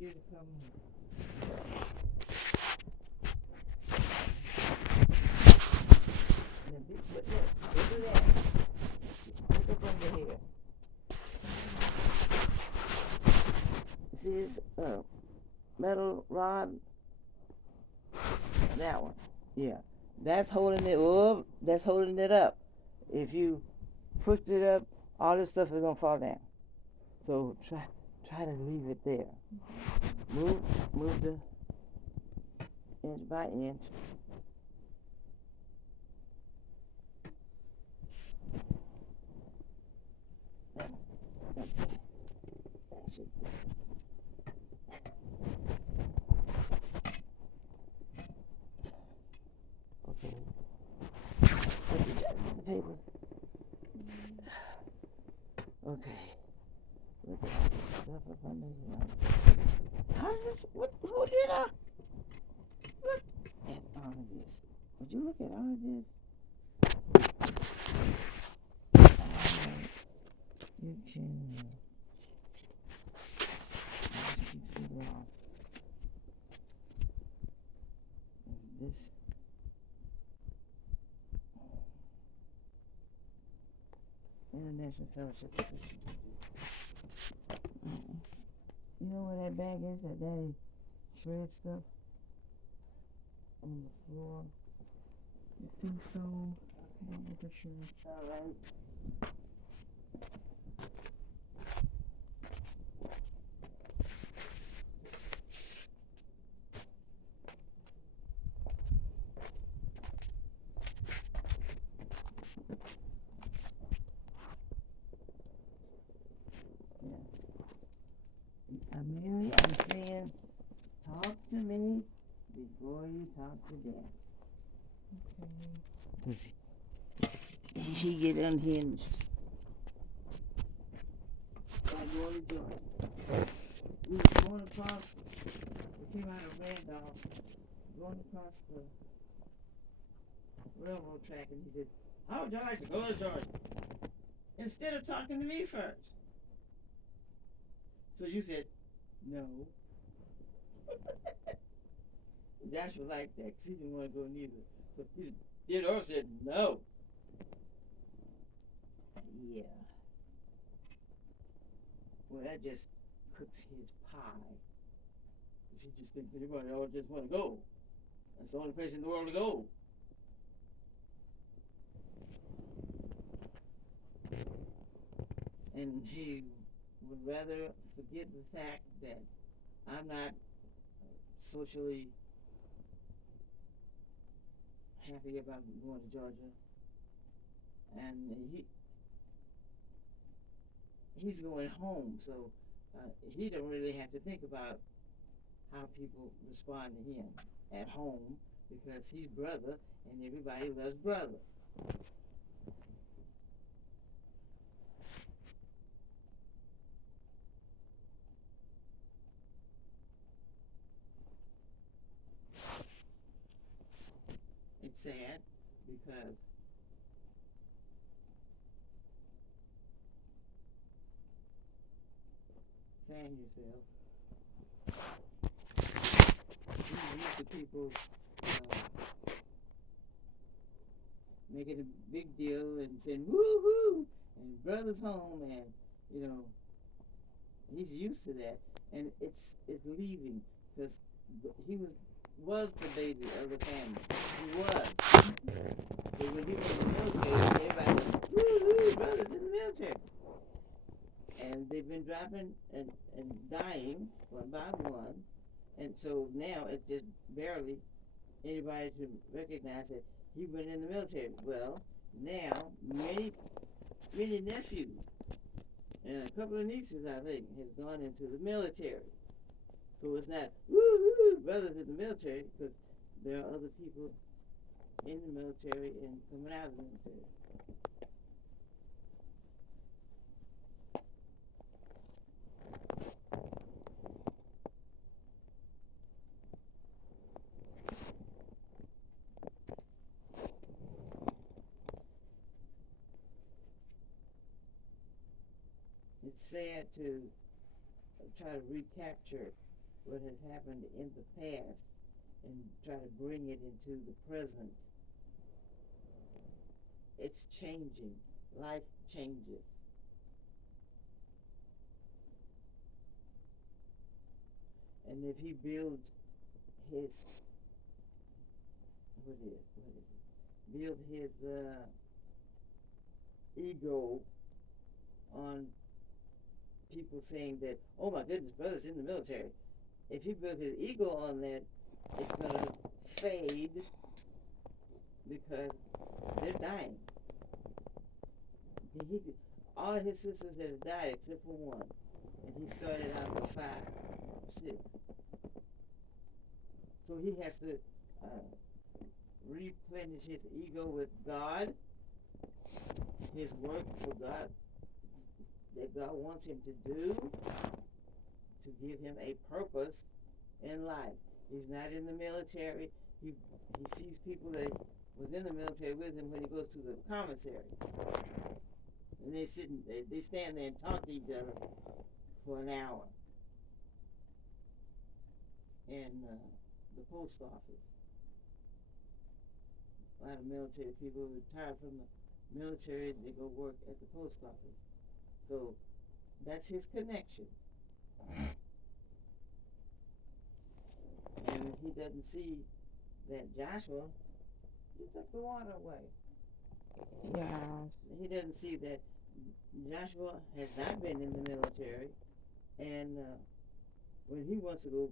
you to come now, look at that. Look up under here. See this metal rod? That one. Yeah. That's holding it up. That's holding it up. If you push it up, all this stuff is gonna fall down. So try to leave it there. Move the inch by inch. That should be. Okay. Put the paper. Okay. Look at all this stuff up under here. How's this? Who did I? Look at all of this. Would you look at all of this? You can just keep it off. And this. International Fellowship. You know where that bag is that daddy shred stuff on the floor? You think so? I'm not for sure. Alright. Amelia, I'm saying, talk to me before you talk to Dad. Okay. 'Cause he get unhinged. Like going to Georgia. We was going across, we came out of Randolph, going across the railroad track, and he said, how would you like to go to Georgia? Instead of talking to me first. So you said, no. Joshua liked that because he didn't want to go neither. So Theodore said, no. Yeah. Well, that just cooks his pie. Because he just thinks everybody all just want to go. That's the only place in the world to go. And he would rather forget the fact that I'm not socially happy about going to Georgia. And he's going home, so he don't really have to think about how people respond to him at home because he's brother and everybody loves brother. It's sad because fan yourself. You used to people making a big deal and saying woo-hoo and brother's home and you know he's used to that and it's leaving because he was the baby of the family. He was. So when he was in the military, everybody was woo-hoo, brother's in the military. And they've been dropping and dying one by one. And so now it's just barely anybody to recognize that he went in the military. Well, now many nephews and a couple of nieces, I think, has gone into the military. So it's not woo-hoo, brothers in the military, because there are other people in the military and coming out of the military. It's sad to try to recapture what has happened in the past and try to bring it into the present. It's changing. Life changes. And if he builds his, what is it? Build his ego on people saying that, oh my goodness, brother's in the military. If he builds his ego on that, it's going to fade because they're dying. All his sisters has died except for one. And he started out with 5, 6. So he has to replenish his ego with God, his work for God that God wants him to do, to give him a purpose in life. He's not in the military. He sees people that was in the military with him when he goes to the commissary. And they stand there and talk to each other for an hour. And the post office. A lot of military people retire from the military, they go work at the post office. So that's his connection. And if he doesn't see that Joshua, you took the water away. Yeah. He doesn't see that Joshua has not been in the military, and when he wants to go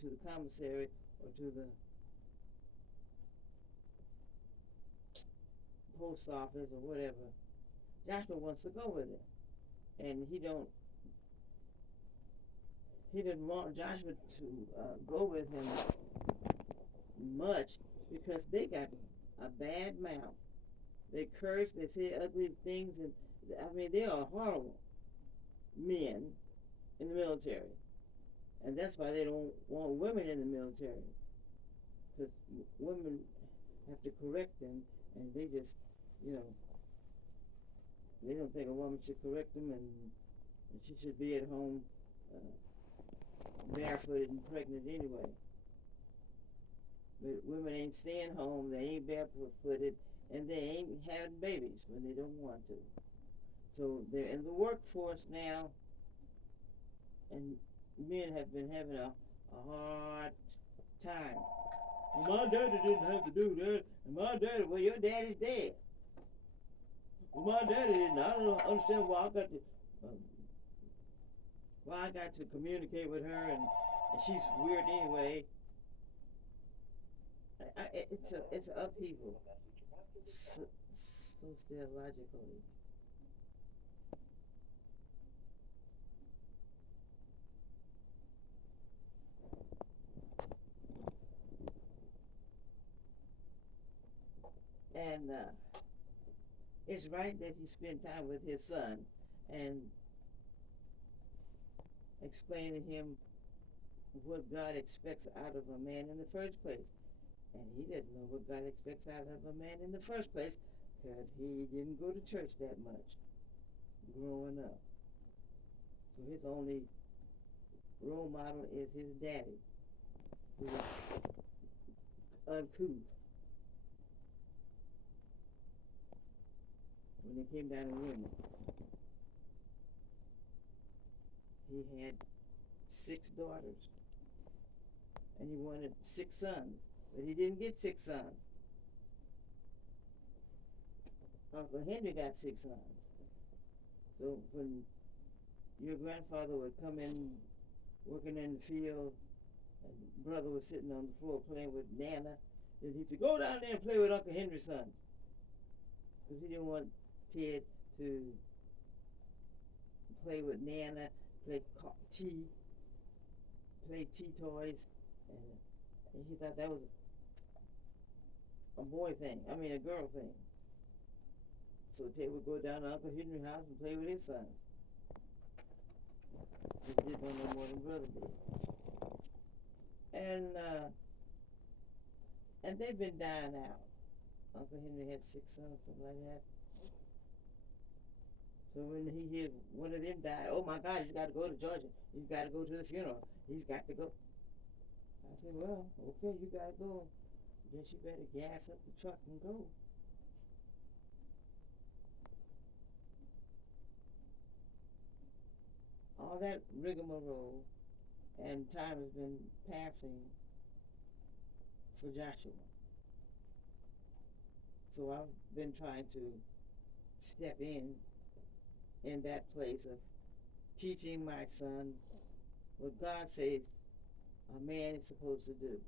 to the commissary or to the post office or whatever, Joshua wants to go with it, and he didn't want Joshua to go with him much because they got a bad mouth. They curse, they say ugly things, and I mean, they are horrible men in the military. And that's why they don't want women in the military. Because women have to correct them, and they just, they don't think a woman should correct them, and she should be at home barefooted and pregnant anyway. But women ain't staying home, they ain't barefooted, and they ain't having babies when they don't want to. So they're in the workforce now, and men have been having a hard time. Well, my daddy didn't have to do that, and my daddy, well, your daddy's dead. Well, my daddy didn't. I don't understand why I got to communicate with her, and she's weird anyway. It's an upheaval, sociologically. And it's right that he spend time with his son and explain to him what God expects out of a man in the first place. And he doesn't know what God expects out of a man in the first place because he didn't go to church that much growing up. So his only role model is his daddy, who was uncouth. When it came down to women, he had 6 daughters, and he wanted 6 sons, but he didn't get 6 sons. Uncle Henry got 6 sons. So when your grandfather would come in working in the field, and brother was sitting on the floor playing with Nana, then he'd say, go down there and play with Uncle Henry's son. Because he didn't want Ted to play with Nana, play tea toys, and he thought that was a boy thing, a girl thing. So Ted would go down to Uncle Henry's house and play with his sons. He didn't know no more than brother did. And they've been dying out. Uncle Henry had 6 sons, something like that. So when he hears one of them die, oh my God, he's got to go to Georgia. He's got to go to the funeral. He's got to go. I said, well, okay, you got to go. Guess you better gas up the truck and go. All that rigmarole and time has been passing for Joshua. So I've been trying to step in that place of teaching my son what God says a man is supposed to do.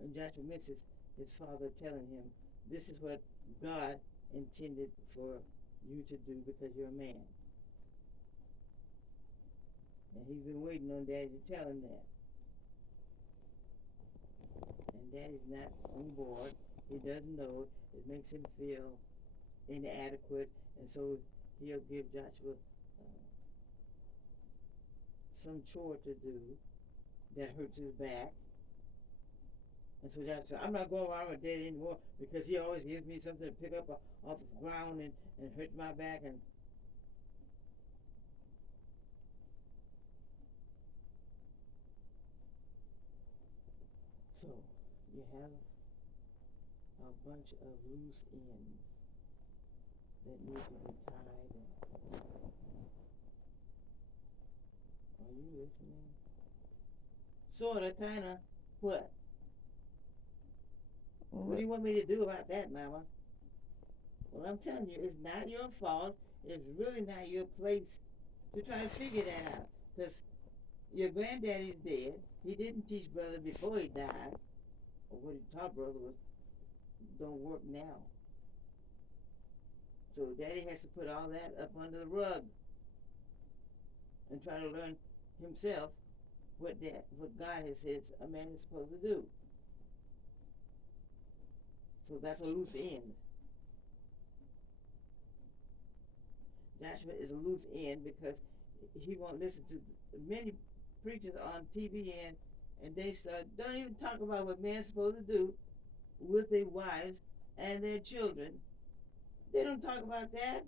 And Joshua misses his father telling him, this is what God intended for you to do because you're a man. And he's been waiting on Daddy to tell him that. And Daddy's not on board. He doesn't know. It makes him feel inadequate. And so he'll give Joshua some chore to do that hurts his back. And so Joshua said, I'm not going around with Daddy anymore because he always gives me something to pick up off the ground and hurt my back. And so you have a bunch of loose ends that need to be tied up. Are you listening? Sorta, kinda. What? What do you want me to do about that, Mama? Well, I'm telling you, it's not your fault. It's really not your place to try to figure that out. Because your granddaddy's dead. He didn't teach brother before he died. Or what he taught brother was don't work now. So Daddy has to put all that up under the rug and try to learn himself what God has said a man is supposed to do. So that's a loose end. Joshua is a loose end because he won't listen to many preachers on TV and they don't even talk about what man's supposed to do with their wives and their children. They don't talk about that.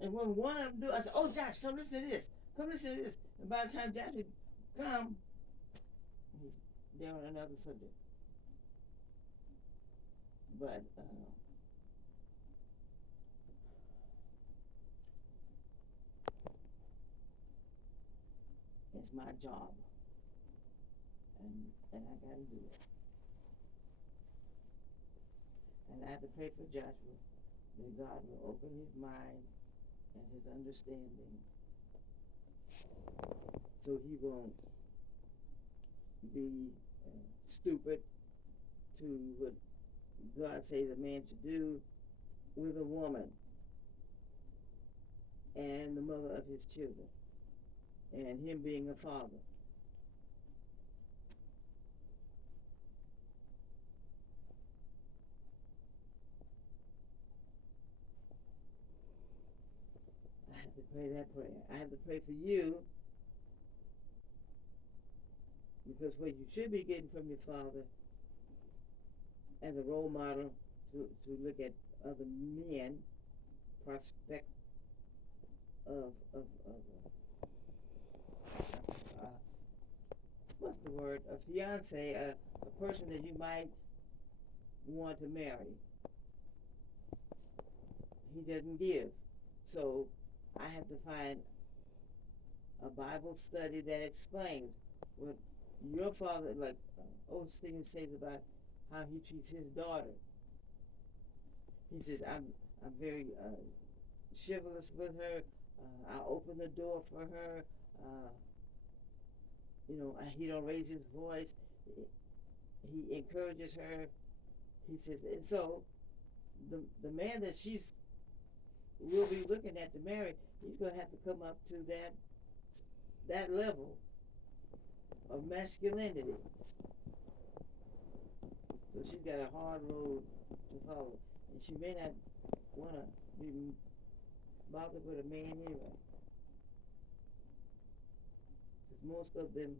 And when one of them do, I say, oh, Josh, come listen to this. Come listen to this. And by the time Josh would come, he's there on another subject. But it's my job. And I got to do it. And I have to pray for Joshua that God will open his mind and his understanding so he won't be stupid to what God says a man should do with a woman and the mother of his children and him being a father. I have to pray that prayer. I have to pray for you because what you should be getting from your father as a role model to look at other men, prospect of what's the word? A fiance, a person that you might want to marry. He doesn't give. So I have to find a Bible study that explains what your father, like Osteen says about how he treats his daughter. He says, I'm very chivalrous with her. I open the door for her. He don't raise his voice. He encourages her. He says, and so the man that she's will be looking at to marry, he's going to have to come up to that level of masculinity. So she's got a hard road to follow, and she may not want to be bothered with a man anyway, because most of them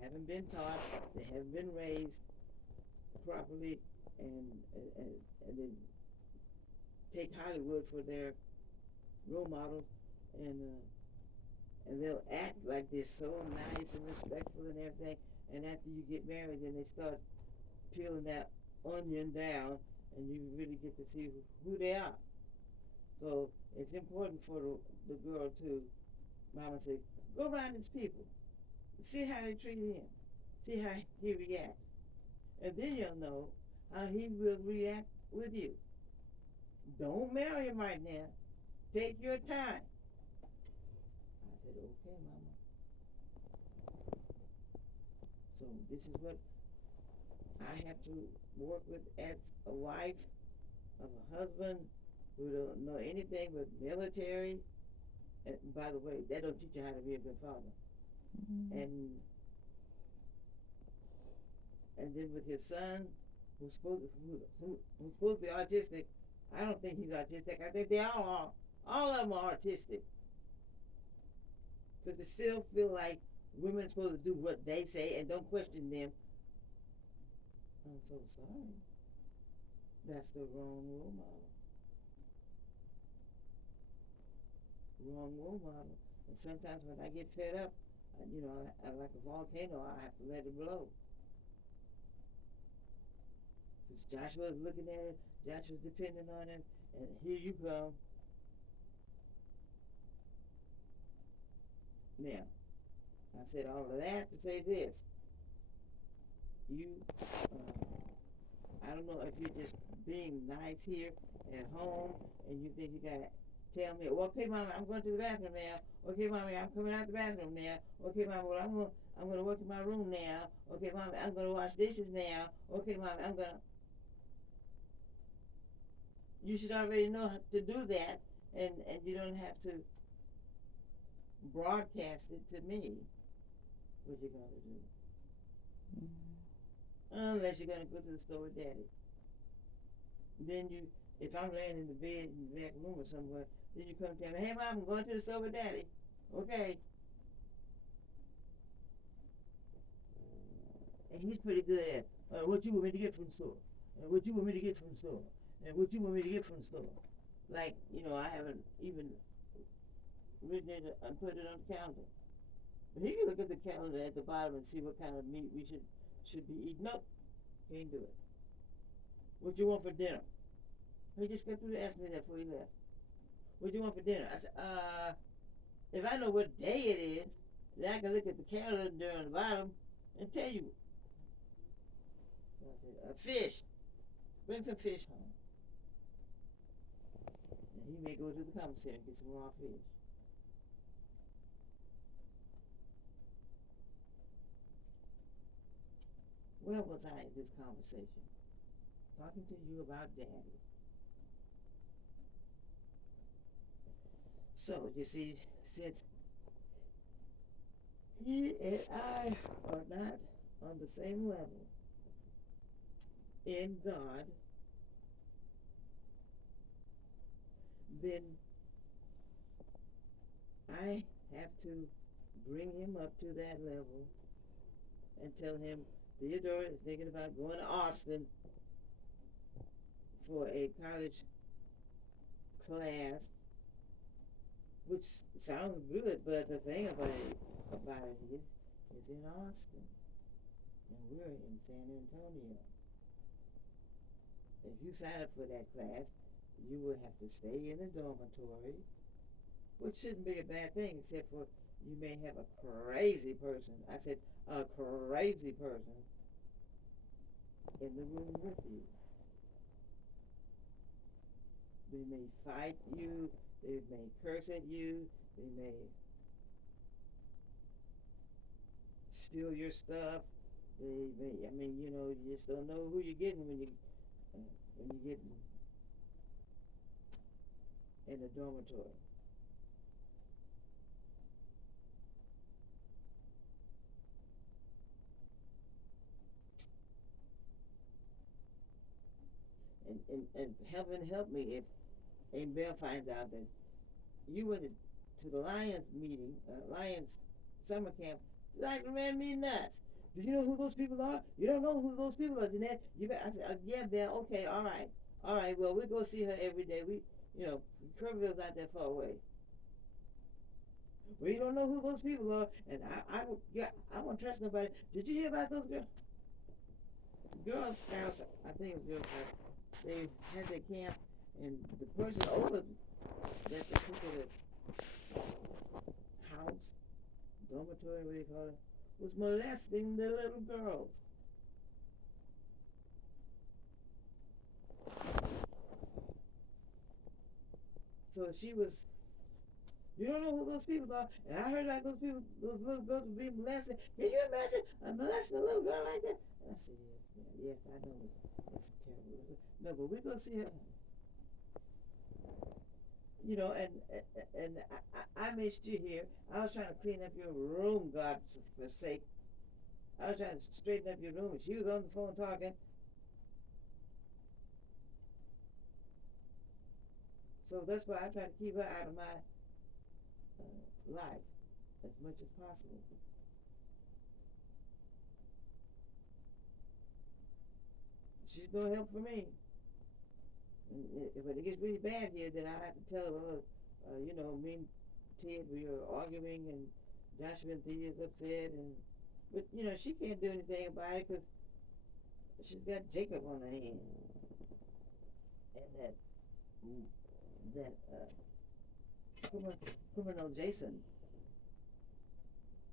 haven't been taught, they haven't been raised properly, and take Hollywood for their role models, and they'll act like they're so nice and respectful and everything. And after you get married, then they start peeling that onion down, and you really get to see who they are. So it's important for the girl to, Mama say, go around his people, see how they treat him, see how he reacts, and then you'll know how he will react with you. Don't marry him right now. Take your time. I said, okay, Mama. So this is what I have to work with as a wife of a husband who don't know anything but military. And by the way, that don't teach you how to be a good father. Mm-hmm. And then with his son, who's supposed to be autistic. I don't think he's autistic. I think they all of them are autistic, because they still feel like women are supposed to do what they say and don't question them. I'm so sorry. That's the wrong role model. Wrong role model. And sometimes when I get fed up, I like a volcano, I have to let it blow. Because Joshua's looking at it, Joshua's depending on him, and here you come. Now, I said all of that to say this. You, I don't know if you're just being nice here at home and you think you gotta tell me, well, okay, Mama, I'm going to the bathroom now. Okay, Mommy, I'm coming out the bathroom now. Okay, Mama, well, I'm gonna work in my room now. Okay, Mommy, I'm gonna wash dishes now. Okay, Mommy, I'm gonna. You should already know how to do that, and you don't have to broadcast it to me. What you gonna do? Mm-hmm. Unless you're gonna go to the store with Daddy. Then you, if I'm laying in the bed in the back room or somewhere, then you come tell me, hey, Mom, I'm going to the store with Daddy. Okay. And he's pretty good at, what you want me to get from the store? And what you want me to get from the store? And what you want me to get from the store? Like, I haven't even written it and put it on the calendar. But he can look at the calendar at the bottom and see what kind of meat we should be eating. Nope, can't do it. What you want for dinner? He just got through asking me that before he left. What you want for dinner? I said, if I know what day it is, then I can look at the calendar on the bottom and tell you. So I said, fish. Bring some fish home. And he may go to the commissary and get some raw fish. Where was I in this conversation? Talking to you about Daddy. So, you see, since he and I are not on the same level in God, then I have to bring him up to that level and tell him Theodore is thinking about going to Austin for a college class, which sounds good, but the thing about it is it's in Austin, and we're in San Antonio. If you sign up for that class, you will have to stay in a dormitory, which shouldn't be a bad thing, except for you may have a crazy person. I said a crazy person in the room with you. They may fight you, they may curse at you, they may steal your stuff, they may, you just don't know who you're getting when you get in a dormitory. And heaven help me if Bell finds out that you went to the Lions meeting, Lions summer camp, like ran me nuts. Do you know who those people are? You don't know who those people are, Jeanette. I said, yeah, Bell, okay, all right. All right, well, we go see her every day. Kerrville's not that far away. We don't know who those people are, and I won't trust nobody. Did you hear about those Girl Scouts? I think it was Girl Scouts. They had their camp, and the person over that particular house, dormitory, what do you call it, was molesting the little girls. So she was, you don't know who those people are, and I heard like those little girls were being molested. Can you imagine molesting a little girl like that? And I said, yes, yes, I know it's terrible. No, but we're gonna see her. And I missed you here. I was trying to clean up your room, God for sake. I was trying to straighten up your room, and she was on the phone talking. So that's why I try to keep her out of my life as much as possible. She's no help for me. And if it gets really bad here, then I have to tell her, me and Ted, we are arguing, and Joshua and Thea is upset, but she can't do anything about it because she's got Jacob on her hand, and that criminal Jason.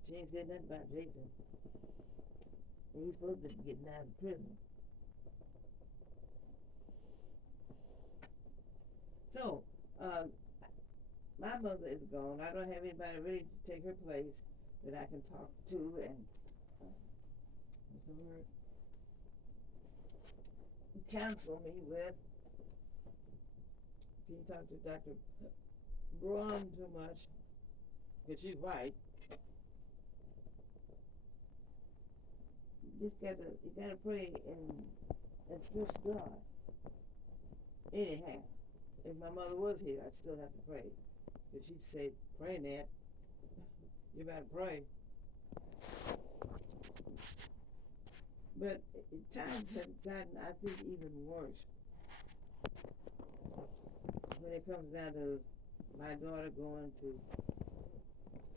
She ain't said nothing about Jason. And he's supposed to be getting out of prison. So, my mother is gone. I don't have anybody ready to take her place that I can talk to and what's the word? Counsel me with. Can you talk to Dr. Braun too much? Because she's white. You gotta pray and trust God. Anyhow, if my mother was here, I'd still have to pray. Because she'd say, pray, Nat. You better pray. But times have gotten, I think, even worse. When it comes down to my daughter going to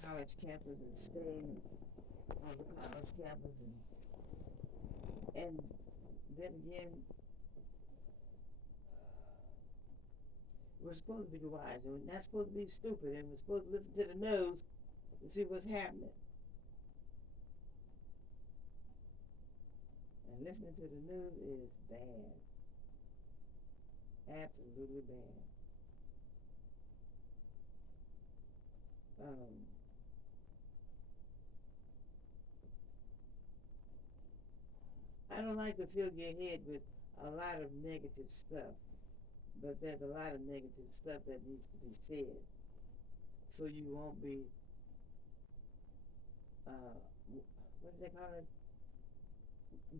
college campus and staying on the college campus, and then again, we're supposed to be wise, and we're not supposed to be stupid, and we're supposed to listen to the news to see what's happening. And listening to the news is bad. Absolutely bad. I don't like to fill your head with a lot of negative stuff, but there's a lot of negative stuff that needs to be said, so you won't be, what do they call it?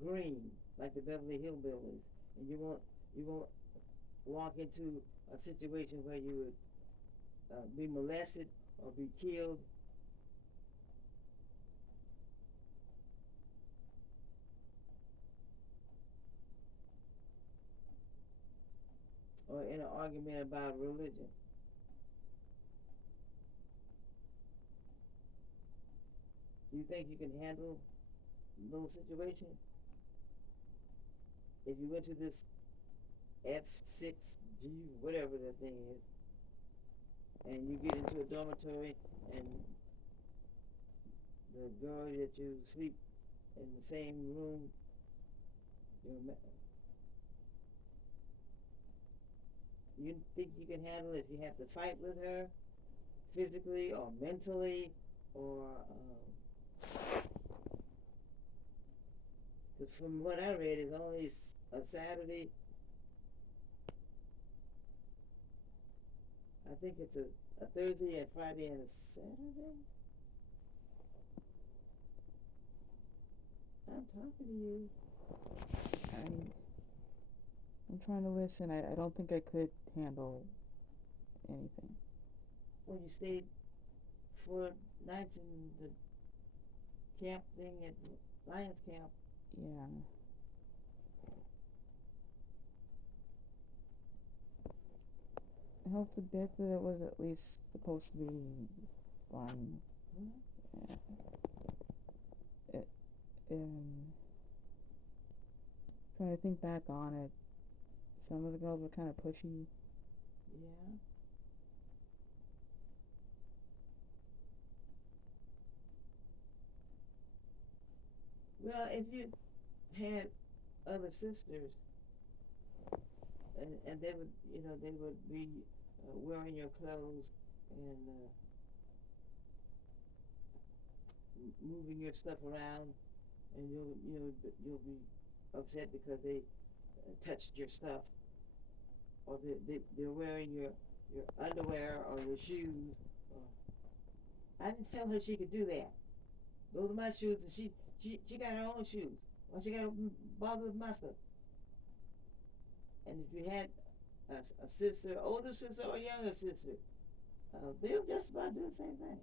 Green, like the Beverly Hillbillies, and you won't walk into a situation where you would be molested or be killed. Or in an argument about religion. You think you can handle those situations? If you went to this F6G, whatever that thing is, and you get into a dormitory and the girl that you sleep in the same room, you think you can handle it if you have to fight with her physically or mentally, or because from what I read, it's only a Saturday. I think it's a Thursday and Friday and a Saturday. I'm talking to you. I'm trying to listen. I don't think I could handle anything. When you stayed 4 nights in the camp thing at the Lions camp. Yeah. helped a bit that it was at least supposed to be fun. What? Yeah. Trying to think back on it, some of the girls were kind of pushy. Yeah. Well, if you had other sisters, and they would, they would be wearing your clothes and moving your stuff around, and you'll be upset because they touched your stuff, or they're wearing your underwear or your shoes. I didn't tell her she could do that. Those are my shoes, and she got her own shoes. Why she got to bother with my stuff? And if you had a sister, older sister or younger sister, they'll just about do the same thing.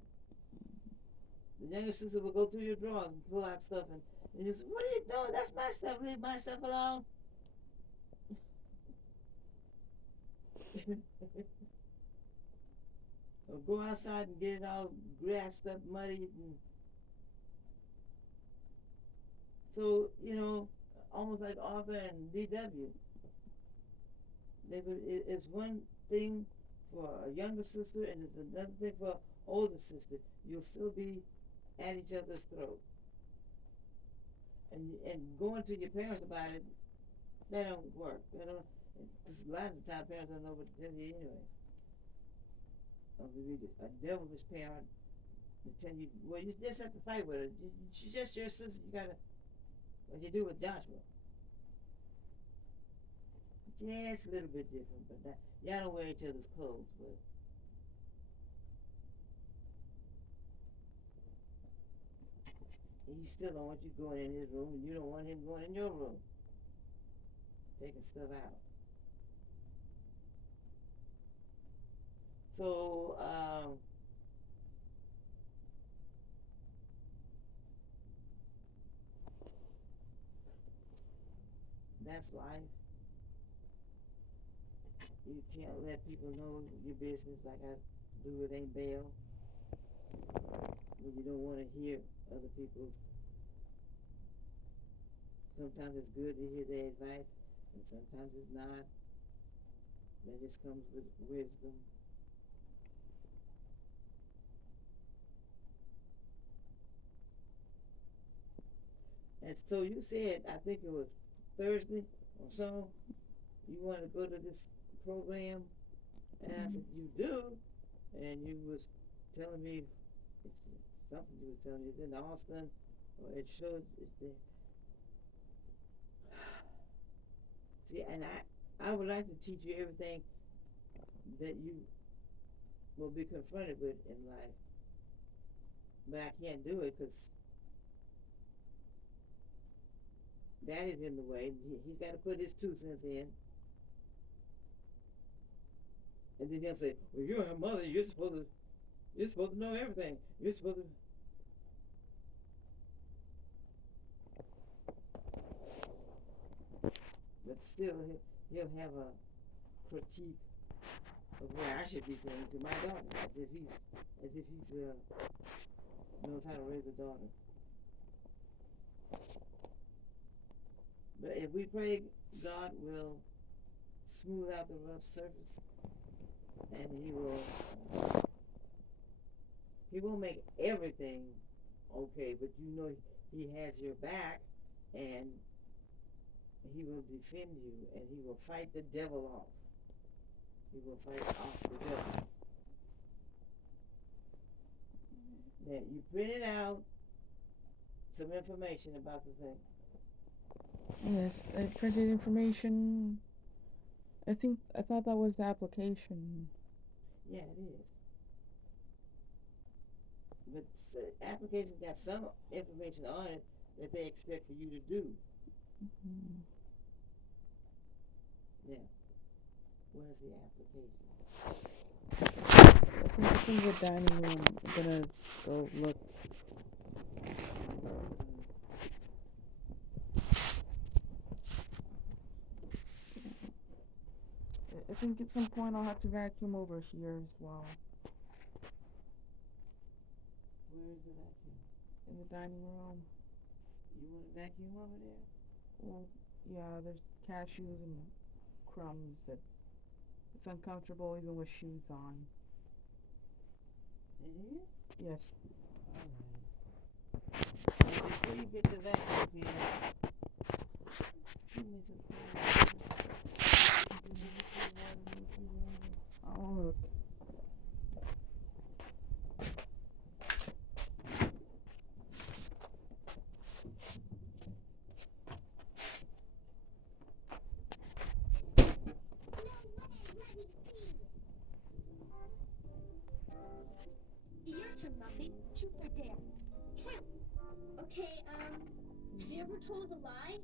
The younger sister will go through your drawers and pull out stuff, and you say, "What are you doing? That's my stuff. Leave my stuff alone." Or go outside and get it all grassed up, muddy, and so almost like Arthur and D.W. It's one thing for a younger sister, and it's another thing for an older sister. You'll still be at each other's throat, and going to your parents about it, that don't work. Because a lot of the time parents don't know what to tell you anyway. Or they be a devilish parent to tell you, well, you just have to fight with her. She's just your sister. You gotta, like you do with Joshua. Yeah, it's a little bit different, but y'all don't wear each other's clothes, but he still don't want you going in his room, and you don't want him going in your room, taking stuff out. So, that's life. You can't let people know your business like I do with Aunt Belle. When you don't want to hear other people's. Sometimes it's good to hear their advice, and sometimes it's not. That just comes with wisdom. And so you said, I think it was Thursday or so, you want to go to this program, and I said, you do? And you was telling me, it's something you was telling me, it's in Austin, or it shows, it's there. See, and I would like to teach you everything that you will be confronted with in life, but I can't do it because Daddy's in the way. He's got to put his 2 cents in. And then they'll say, "Well, you're her mother. You're supposed to know everything. You're supposed to." But still, he'll have a critique of what I should be saying to my daughter, as if he's knows how to raise a daughter. But if we pray, God will smooth out the rough surface, and He will make everything okay. But He has your back, and He will defend you, and He will fight the devil off. He will fight off the devil. Now, you printed out some information about the thing. Yes, I printed information. I thought that was the application. Yeah, it is. But the application got some information on it that they expect for you to do. Mm-hmm. Now, where's the application? I think it's in the dining room. I'm gonna go look. If think at some point I'll have to vacuum over here as well. Where is the vacuum? In the dining room. You want a vacuum over there? Well, yeah, there's cashews and crumbs that it's uncomfortable even with shoes on. It is? Yes. Alright. Now, before you get the vacuum cleaner, give me some food. Oh, look. Your turn, Muffy. Truth or dare? Truth. Okay, have you ever told a lie?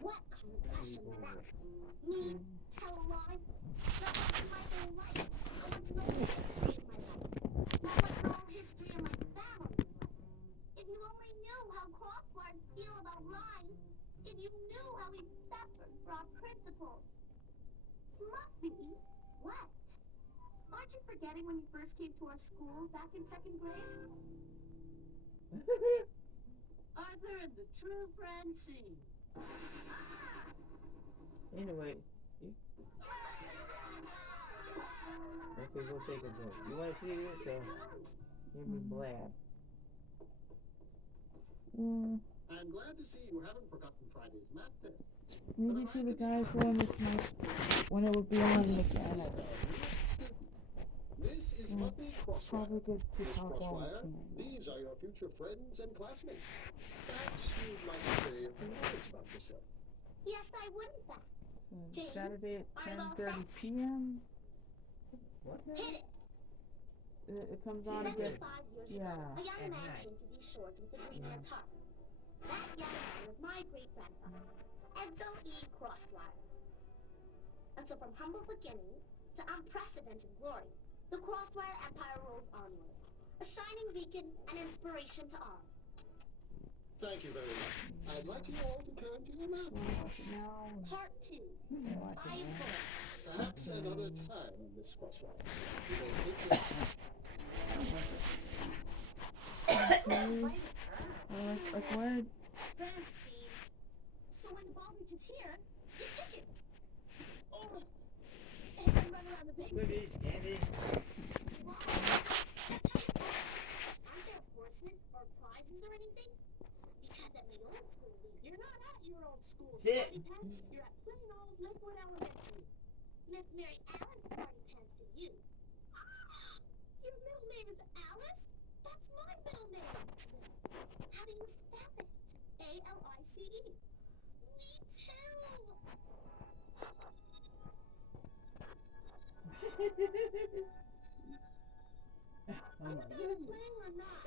What kind of question was that? Me? Tell a lie? That wasn't my whole life. I want to know the history of my life. I want to know the history of my family's life. If you only knew how crosswires feel about lying. If you knew how we suffered for our principles. Muffy? What? Aren't you forgetting when you first came to our school back in 2nd grade? Arthur and the true Francine. Anyway, okay, go take a drink. You want to see this? So, hear me blab. I'm glad to see you haven't forgotten Friday's math test. Maybe to the guys when it's nice when it would be on again. This is Muffy Crosswire. Probably good to Miss talk all the Crosswire, time. these are your future friends and classmates. Perhaps you'd like to say a few words about yourself. Yes, I wouldn't that. So, Jane, Saturday at are you all 10:30 set? p.m. What now? Hit it. It comes on again. 75 years Yeah. ago, a young At man night. came to these shores with a dream in his heart. That young man was my great-grandfather, Edsel E. Crosswire. And so from humble beginnings to unprecedented glory, the Crosswire Empire rolls onward, a shining beacon and inspiration to all. Thank you very much. I'd like you all to turn to your math. Watch it now. Part 2. Watch I it now. vote. Perhaps another time, Miss Crosswire. You may take your... Like what? Francine. So when the ball reaches here, you kick it. Oh. And then run around the base. Goodies, candy. Aren't there horses or prizes or anything? Because at my old school, you're not at your old school, Yeah. Smarty Pants. You're at plain old Lakewood Elementary. Miss Mary Alice Smarty Pants to you. Your middle name is Alice? That's my middle name. How do you spell it? A-L-I-C-E. Me too. Oh Are my you guys goodness. playing or not?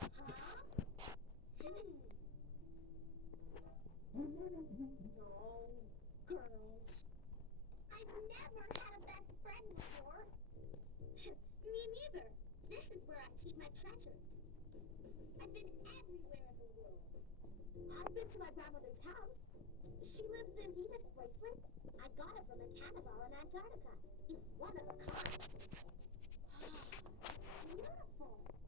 Huh? No, girls. I've never had a best friend before. Me neither. This is where I keep my treasure. I've been everywhere in the world. I've been to my grandmother's house. She lives in Venus Bracelet. I got it from a cannibal in Antarctica. It's one of a kind. It's beautiful.